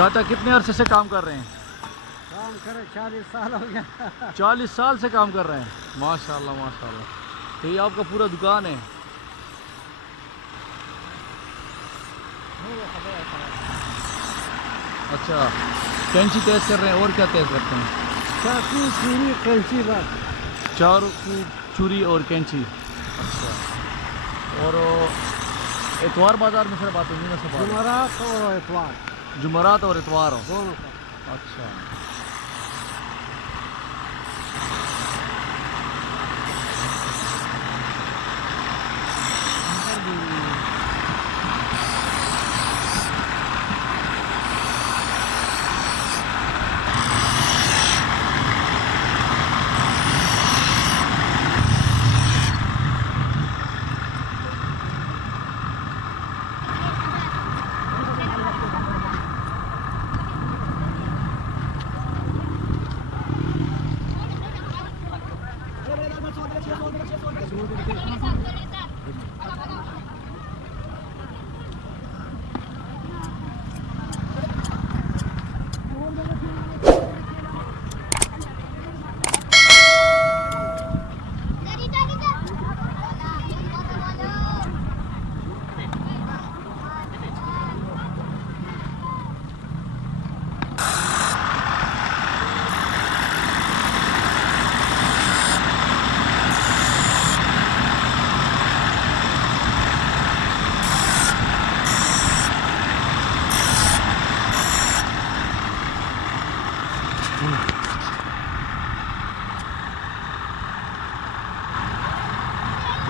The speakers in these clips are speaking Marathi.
चाचा कितने अरसे से काम कर रहे हैं? काम करे 40 साल हो गया। 40 साल से काम कर रहे हैं। माशाल्लाह माशाल्लाह। तो ये आपका पूरा दुकान है? अच्छा, कैंची तेज कर रहे हैं और क्या तेज करते हैं? चाकू छुरी कैंची बस। चाकू छुरी और कैंची। अच्छा। और इतवार बाजार में सिर्फ आते हैं ना सब? जुमरात और इतवार जुमरात और इतवार हो? दोनों का। अच्छा।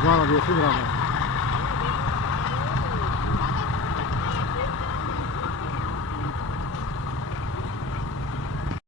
दोबारा देखो बराबर।